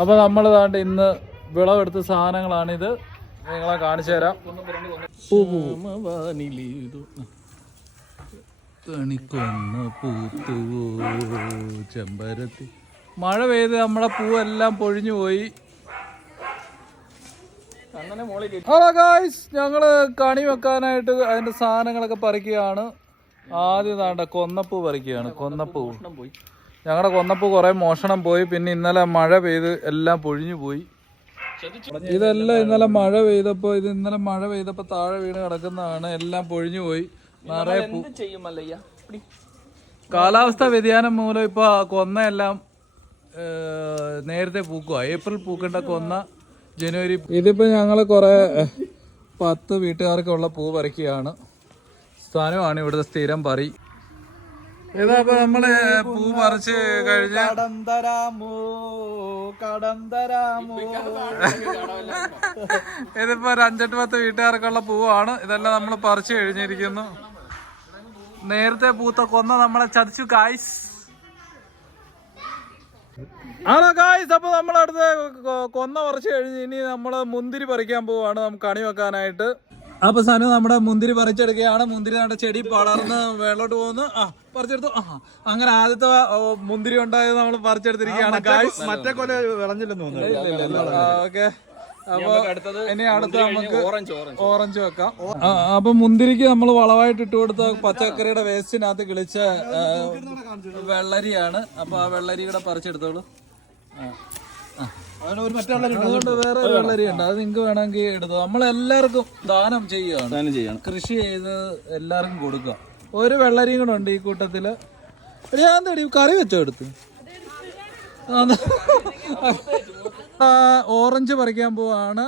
അപ്പോൾ നമ്മൾ താണ്ട് ഇന്ന് വിളവെടുത്ത സാധനങ്ങളാണിത്. നിങ്ങളെ കാണിച്ചു തരാം. കണിക്കൊന്ന പൂത്തുവോ ചെമ്പരത്തി. മഴ പെയ്ത് നമ്മുടെ പൂവെല്ലാം പൊഴിഞ്ഞു പോയി. ഹലോ ഗായ്സ്, ഞങ്ങള് കണി വെക്കാനായിട്ട് അതിന്റെ സാധനങ്ങളൊക്കെ പറിക്കുകയാണ്. ആദ്യം താണ്ട കൊന്നപ്പൂ പറിക്കുകയാണ്. കൊന്നപ്പൂ ഞങ്ങളുടെ കൊന്നപ്പൂ കുറെ മോഷണം പോയി. പിന്നെ ഇന്നലെ മഴ പെയ്ത് എല്ലാം പൊഴിഞ്ഞു പോയി. ഇതെല്ലാം ഇന്നലെ മഴ പെയ്തപ്പോ താഴെ വീണ് കിടക്കുന്നതാണ്. എല്ലാം പൊഴിഞ്ഞു പോയി. നിറയെ പൂ. കാലാവസ്ഥ വ്യതിയാനം മൂലം ഇപ്പൊ കൊന്നയെല്ലാം നേരത്തെ പൂക്കുക. ഏപ്രിൽ പൂക്കേണ്ട കൊന്ന ജനുവരി. ഇതിപ്പോ ഞങ്ങള് കുറെ 10 വീട്ടുകാർക്കുള്ള പൂ പറിക്കുകയാണ്. സ്ഥാനമാണ് ഇവിടുത്തെ സ്ഥിരം പറി. ഇതപ്പോ നമ്മള് പൂ പറിച്ച് കഴിഞ്ഞ ഇതിപ്പോ ഒരു 5-10 വീട്ടുകാർക്കുള്ള പൂവാണ്. ഇതെല്ലാം നമ്മൾ പറിച്ചു കഴിഞ്ഞിരിക്കുന്നു. നേരത്തെ പൂത്ത കൊന്ന നമ്മളെ ചതിച്ചു ഗായ്സ്. ആണോ ഗായ്സ്? അപ്പൊ നമ്മളടുത്ത് കൊന്ന പറിച്ചു കഴിഞ്ഞ് ഇനി നമ്മള് മുന്തിരി പറിക്കാൻ പോവാണ് നമുക്ക് കണി വെക്കാനായിട്ട്. അപ്പൊ സനു നമ്മുടെ മുന്തിരി പറിച്ചെടുക്കുകയാണ്. മുന്തിരി നമ്മുടെ ചെടി പടർന്ന് വെള്ളോട്ട് പോകുന്നു. പറിച്ചെടുത്തു. അങ്ങനെ ആദ്യത്തെ മുന്തിരി ഉണ്ടായത് നമ്മൾ പറിച്ചെടുത്തിരിക്കുകയാണ് ഗായ്സ്. മറ്റേ കൊല വിളഞ്ഞില്ലെന്ന് തോന്നുന്നു. ഓക്കെ, അപ്പൊ ഇനി അടുത്ത് നമുക്ക് ഓറഞ്ച് വെക്കാം. അപ്പൊ മുന്തിരിക്ക് നമ്മൾ വളമായിട്ട് ഇട്ട് കൊടുത്ത പച്ചക്കറിയുടെ വേസ്റ്റിനകത്ത് കിളിച്ച വെള്ളരിയാണ്. അപ്പൊ ആ വെള്ളരി കൂടെ പറിച്ചെടുത്തോളൂ. അതുകൊണ്ട് വേറെ വെള്ളരി ഉണ്ട്, അത് നിങ്ങൾക്ക് വേണമെങ്കിൽ എടുത്തോ. നമ്മളെല്ലാവർക്കും ദാനം ചെയ്യുകയാണ്. കൃഷി ചെയ്ത് എല്ലാവർക്കും കൊടുക്കുക. ഒരു വെള്ളരിയും കൂടെ ഉണ്ട് ഈ കൂട്ടത്തില്. ഞാൻ തടി കറി വെച്ചോ എടുത്ത്. ഓറഞ്ച് പറിക്കാൻ പോവാണ്.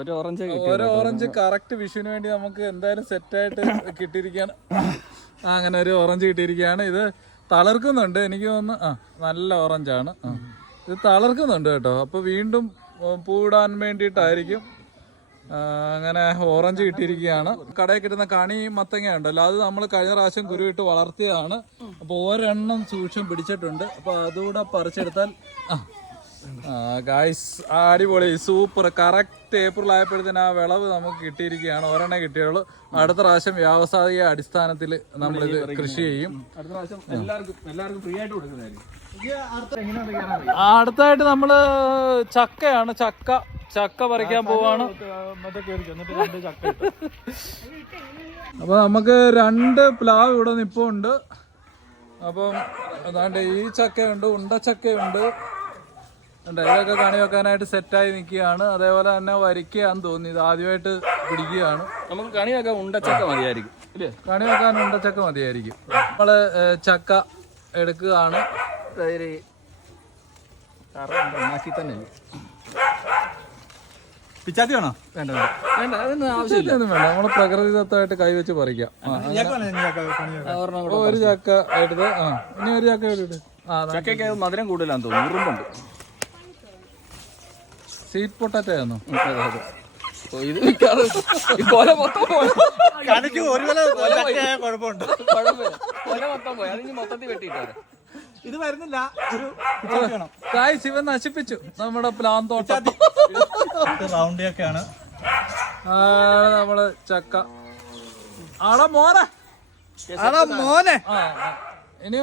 ഒരു ഓറഞ്ച് കറക്റ്റ് വിഷുവിന് വേണ്ടി നമുക്ക് എന്തായാലും സെറ്റായിട്ട് കിട്ടിയിരിക്കുകയാണ്. അങ്ങനെ ഒരു ഓറഞ്ച് കിട്ടിയിരിക്കുകയാണ്. ഇത് തളർക്കുന്നുണ്ട്, എനിക്ക് തോന്നുന്നു. നല്ല ഓറഞ്ചാണ്. ഇത് തളർക്കുന്നുണ്ട് കേട്ടോ. അപ്പൊ വീണ്ടും പൂവിടാൻ വേണ്ടിയിട്ടായിരിക്കും. അങ്ങനെ ഓറഞ്ച് കിട്ടിയിരിക്കുകയാണ്. കടയിൽ കിട്ടുന്ന കണി മത്തങ്ങ ഉണ്ടല്ലോ, അത് നമ്മൾ കഴിഞ്ഞ പ്രാവശ്യം കുരുവിട്ട് വളർത്തിയതാണ്. അപ്പൊ ഒരെണ്ണം സൂക്ഷ്മം പിടിച്ചിട്ടുണ്ട്. അപ്പൊ അതുകൂടെ പറിച്ചെടുത്താൽ ഗായ്സ് അടിപൊളി സൂപ്പർ. കറക്റ്റ് ഏപ്രിൽ ആയപ്പോഴത്തേന് ആ വിളവ് നമുക്ക് കിട്ടിയിരിക്കുകയാണ്. ഒരെണ്ണം കിട്ടിയുള്ളൂ. അടുത്ത പ്രാവശ്യം വ്യാവസായിക അടിസ്ഥാനത്തിൽ നമ്മളിത് കൃഷി ചെയ്യും. എല്ലാവർക്കും ഫ്രീ ആയിട്ട് കൊടുക്കുന്നതായിരിക്കും. അടുത്തായിട്ട് നമ്മള് ചക്കയാണ്. ചക്ക പറിക്കാൻ പോവാണ്. അപ്പൊ നമുക്ക് 2 പ്ലാവ് ഇവിടെ നിപ്പുണ്ട്. അപ്പം അതാണ്ട് ഈ ചക്കയുണ്ട്, ഉണ്ടച്ചക്കയുണ്ട്. ഇതൊക്കെ കണി വെക്കാനായിട്ട് സെറ്റായി നിൽക്കുകയാണ്. അതേപോലെ തന്നെ വരിക്കയാന്ന് തോന്നി. ഇത് ആദ്യമായിട്ട് പിടിക്കുകയാണ്. നമുക്ക് കണി വെക്കാൻ ഉണ്ടച്ചക്ക മതിയായിരിക്കും. കണി വെക്കാൻ ഉണ്ടച്ചക്ക മതിയായിരിക്കും. നമ്മള് ചക്ക എടുക്കുകയാണ്. പിച്ചാത്തി വേണോ? വേണ്ട, അതൊന്നും ആവശ്യമില്ല. നമ്മള് പ്രകൃതിദത്തമായിട്ട് കൈവച്ച് പറിക്കാം. ഒരു ചക്ക എടുത്ത് ഇനി ഒരു ചക്ക എടുത്ത്. ചക്കയ്ക്ക് മധുരം കൂടുതലാന്ന് തോന്നുന്നു. ഉറുമ്പുണ്ട്. സ്വീറ്റ് പൊട്ടാറ്റോ ആണോ? ഇത് കൊല മൊത്തം പോയി. കൊല മൊത്തം പോയി. അതിന് മൊത്തത്തിൽ വെട്ടിയിട്ടാണ്. ഇത് വരുന്നില്ല. ശിവൻ നശിപ്പിച്ചു നമ്മുടെ പ്ലാൻ തോട്ടം. റൗണ്ടിയൊക്കെയാണ് നമ്മള് ചക്ക. മോനെ ഇനി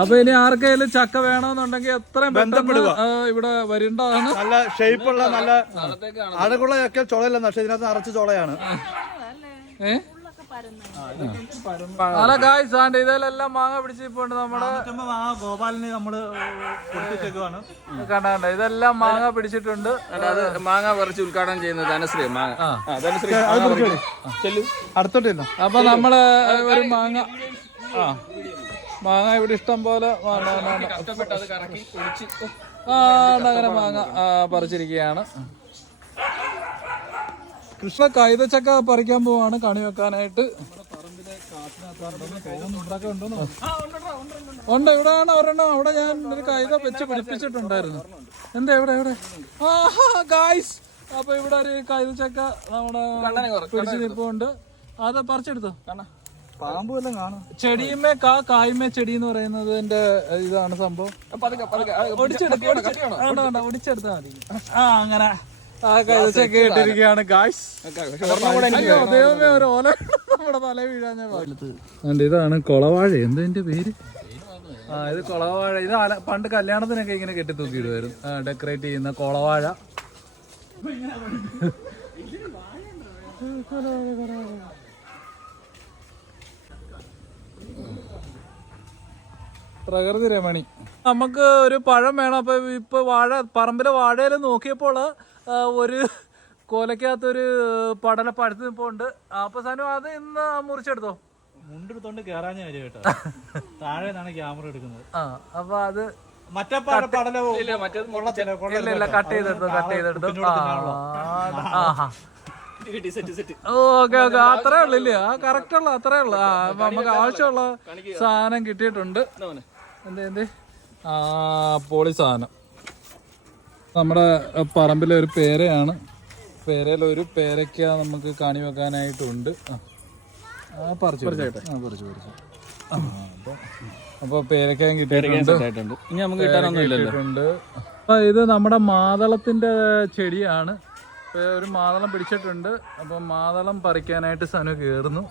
അപ്പൊ ഇനി ആർക്കെങ്കിലും ചക്ക വേണമെന്നുണ്ടെങ്കിൽ എത്രയും ബന്ധപ്പെടുക. ഇവിടെ വരേണ്ടതാണ്. നല്ല ഷേപ്പുള്ള നല്ല അഴകുള്ള ചക്ക ചുളയല്ല, പക്ഷെ ഇതിനകത്ത് നിറച്ച് ചുളയാണ്. അല്ല ഗായ്സ്, ആണ്ട് ഇതിലെല്ലാം മാങ്ങ പിടിച്ചിപ്പോണ്ട്. നമ്മുടെ ഗോപാലിന് നമ്മള് കണ്ട ഇതെല്ലാം മാങ്ങ പിടിച്ചിട്ടുണ്ട്. അത് മാങ്ങ പറിച്ച് ഉദ്ഘാടനം ചെയ്യുന്നത് ധനശ്രീ. അടുത്തോട്ടില്ല. അപ്പൊ നമ്മള് ഒരു മാങ്ങ ഇവിടെ ഇഷ്ടം പോലെ അങ്ങനെ മാങ്ങ പറിച്ചിരിക്കുകയാണ്. കൃഷ്ണ കൈതച്ചക്ക പറിക്കാൻ പോവാണ് കണി വെക്കാനായിട്ട്. ഉണ്ട്, ഇവിടെയാണ് ഒരെണ്ണം. അവിടെ ഞാൻ ഒരു കൈത വെച്ച് പിടിപ്പിച്ചിട്ടുണ്ടായിരുന്നു. എന്താ എവിടെ? ഗായ്സ്, അപ്പൊ ഇവിടെ ഒരു കൈതച്ചക്ക നമ്മുടെ പിടിച്ചു നിൽപ്പുണ്ട്. അത് പറിച്ചെടുത്തോ. പാമ്പ് വല്ലതും കാണും. ചെടിയുമേ കായ്മേ ചെടി എന്ന് പറയുന്നതിന്റെ ഇതാണ് സംഭവം. ഒടിച്ചെടുത്താ മതി. അങ്ങനെ ഒക്കെ ഇട്ടിരിക്കുകയാണ് ഗായ്സ്. ദൈവമേ, ഒരു ഓല നമ്മുടെ തല വീഴാൻ ഞാൻ. ഇതാണ് കൊളവാഴ. എന്തതിന്റെ പേര്? ഇത് കൊളവാഴ. ഇത് പണ്ട് കല്യാണത്തിനൊക്കെ ഇങ്ങനെ കെട്ടി തൂക്കിയിടുമായിരുന്നു, ഡെക്കറേറ്റ് ചെയ്യുന്ന കൊളവാഴ. പ്രകൃതി രമണി. നമുക്ക് ഒരു പഴം വേണം. അപ്പൊ ഇപ്പൊ പറമ്പിലെ വാഴയിൽ നോക്കിയപ്പോൾ ഒരു കോലക്കകത്തൊരു പടല പഴുത്ത് നിൽപ്പുണ്ട്. അപ്പൊ സാധനം അത് ഇന്ന് മുറിച്ചെടുത്തോ? മുണ്ടെടുത്തോണ്ട് കേറാഞ്ഞ കാര്യം കേട്ടോ. താഴെ നിന്നാണ് ക്യാമറ എടുക്കുന്നത്. അപ്പൊ അത് മറ്റേ പടല കട്ട് ചെയ്തെടുത്തു. ഓക്കെ അത്രേ ഉള്ളു. ഇല്ല, കറക്റ്റ് ഉള്ള അത്രേ ഉള്ളു. നമുക്ക് ആവശ്യമുള്ള സാധനം കിട്ടിയിട്ടുണ്ട്. എന്ത് പൊളി സാധനം. നമ്മുടെ പറമ്പിലെ ഒരു പേരയാണ്. പേരയിലൊരു പേരയ്ക്ക നമുക്ക് കണി വെക്കാനായിട്ടുണ്ട്. പറിച്ചു. അപ്പൊ പേരയ്ക്ക കിട്ടിയിട്ടുണ്ട്. ഇനി നമുക്ക് കിട്ടാനൊന്നുമില്ലല്ലോ. അപ്പൊ ഇത് നമ്മുടെ മാതളത്തിന്റെ ചെടിയാണ്. ഒരു മാതളം പിടിച്ചിട്ടുണ്ട്. അപ്പൊ മാതളം പറിക്കാനായിട്ട് സനു കേറുന്നു.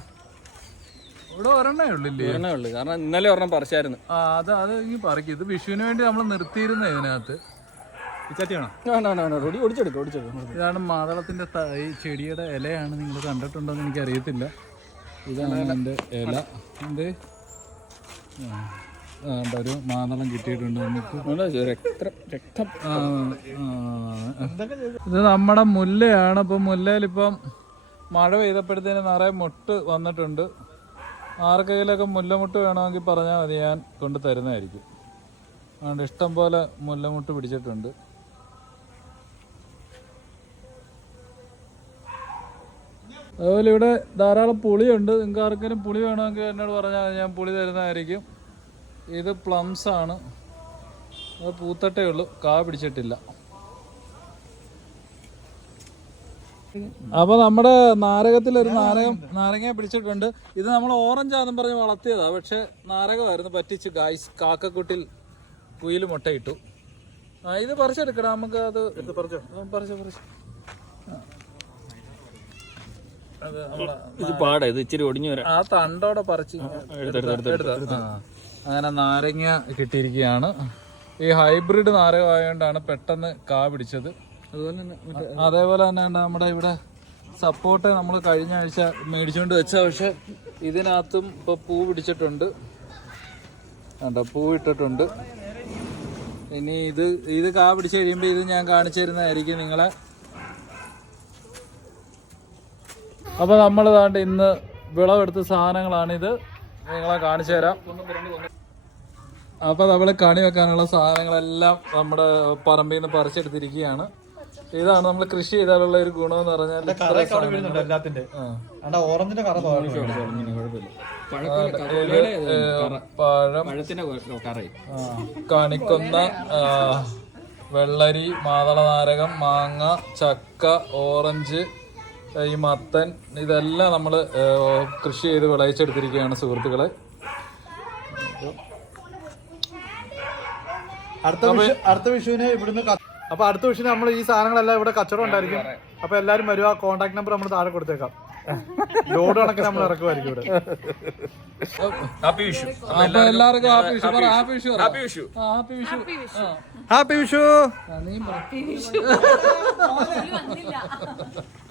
ഇവിടെ ഒരെണ്ണേ ഉള്ളില്ലേ? ഒരെണ്ണേ ഉള്ളു, കാരണം ഇന്നലെ ഒരെണ്ണം പറിച്ചായിരുന്നു. അത് ഈ പറിക്കും. ഇത് വിഷുവിന് വേണ്ടി നമ്മൾ നിർത്തിയിരുന്ന ഇതിനകത്ത്. ഇതാണ് മാതളത്തിന്റെ ഈ ചെടിയുടെ ഇലയാണ്. നിങ്ങൾ കണ്ടിട്ടുണ്ടോന്ന് എനിക്ക് അറിയത്തില്ല. ഇതാണ് അതിന്റെ ഇല. എന്ത് ഒരു മാതളം കിട്ടിയിട്ടുണ്ട് നമുക്ക്. ഇത് നമ്മുടെ മുല്ലയാണ്. അപ്പൊ മുല്ലയിലിപ്പം മഴ പെയ്തപ്പോഴത്തേന് നിറയെ മുട്ട് വന്നിട്ടുണ്ട്. ആർക്കെങ്കിലൊക്കെ മുല്ലമുട്ട് വേണമെങ്കിൽ പറഞ്ഞാൽ മതി, ഞാൻ കൊണ്ട് തരുന്നതായിരിക്കും. അതുകൊണ്ട് ഇഷ്ടം പോലെ മുല്ലമുട്ട് പിടിച്ചിട്ടുണ്ട്. അതുപോലെ ഇവിടെ ധാരാളം പുളിയുണ്ട്. നിങ്ങൾക്ക് ആർക്കെങ്കിലും പുളി വേണമെങ്കിൽ എന്നോട് പറഞ്ഞാൽ ഞാൻ പുളി തരുന്നതായിരിക്കും. ഇത് പ്ലംസ് ആണ്. അത് പൂത്തട്ടേ ഉള്ളൂ, കാ പിടിച്ചിട്ടില്ല. അപ്പൊ നമ്മുടെ നാരകത്തിലൊരു നാരങ്ങ പിടിച്ചിട്ടുണ്ട്. ഇത് നമ്മൾ ഓറഞ്ചാന്നും പറഞ്ഞ് വളർത്തിയതാ, പക്ഷെ നാരകമായിരുന്നു. പറ്റിച്ച് ഗായ്സ്. കാക്കക്കുട്ടിൽ കുയിൽ മുട്ടയിട്ടു. ഇത് പറിച്ചെടുക്കണം നമുക്ക്. അത് പറിച്ചു. ഇത് പാടാ, ഇത് ഇച്ചിരി ഒടിഞ്ഞു വരാം. ആ തണ്ടോടെ പറിച്ച് അങ്ങനെ നാരങ്ങ കിട്ടിയിരിക്കുകയാണ്. ഈ ഹൈബ്രിഡ് നാരകമായോണ്ടാണ് പെട്ടെന്ന് കാ പിടിച്ചത്. അതേപോലെ തന്നെ നമ്മുടെ ഇവിടെ സപ്പോർട്ട് നമ്മൾ കഴിഞ്ഞ ആഴ്ച മേടിച്ചുകൊണ്ട് വെച്ച, പക്ഷെ ഇതിനകത്തും ഇപ്പൊ പൂ പിടിച്ചിട്ടുണ്ട്. പൂ ഇട്ടിട്ടുണ്ട്. ഇനി ഇത് കാ പിടിച്ച് കഴിയുമ്പോൾ ഇത് ഞാൻ കാണിച്ചു തരുന്നതായിരിക്കും നിങ്ങളെ. അപ്പൊ നമ്മൾ താണ്ട് ഇന്ന് വിളവെടുത്ത സാധനങ്ങളാണിത്. നിങ്ങളെ കാണിച്ചു തരാം. അപ്പൊ നമ്മള് കണി വെക്കാനുള്ള സാധനങ്ങളെല്ലാം നമ്മുടെ പറമ്പിൽ നിന്ന് പറിച്ചെടുത്തിരിക്കുകയാണ്. ഇതാണ് നമ്മൾ കൃഷി ചെയ്താലുള്ള ഒരു ഗുണം എന്ന് പറഞ്ഞാൽ ഓറഞ്ചിന്റെ കറ പഴം, കണിക്കൊന്ന, വെള്ളരി, മാതള നാരകം, മാങ്ങ, ചക്ക, ഓറഞ്ച്, ഈ മത്തൻ, ഇതെല്ലാം നമ്മൾ കൃഷി ചെയ്ത് വിളയിച്ചെടുത്തിരിക്കുകയാണ് സുഹൃത്തുക്കളെ. അടുത്ത വിഷുവിന് ഇവിടുന്ന് അടുത്ത വിഷുവിന് നമ്മൾ ഈ സാധനങ്ങളെല്ലാം ഇവിടെ കച്ചവടം ഉണ്ടായിരിക്കും. അപ്പൊ എല്ലാരും വരുക. കോൺടാക്ട് നമ്പർ നമ്മൾ താഴെ കൊടുത്തേക്കാം. ലോഡ് കണക്കിന് നമ്മൾ ഇറക്കുമായിരിക്കും ഇവിടെ. എല്ലാവർക്കും ഹാപ്പി വിഷു. ഹാപ്പി വിഷു.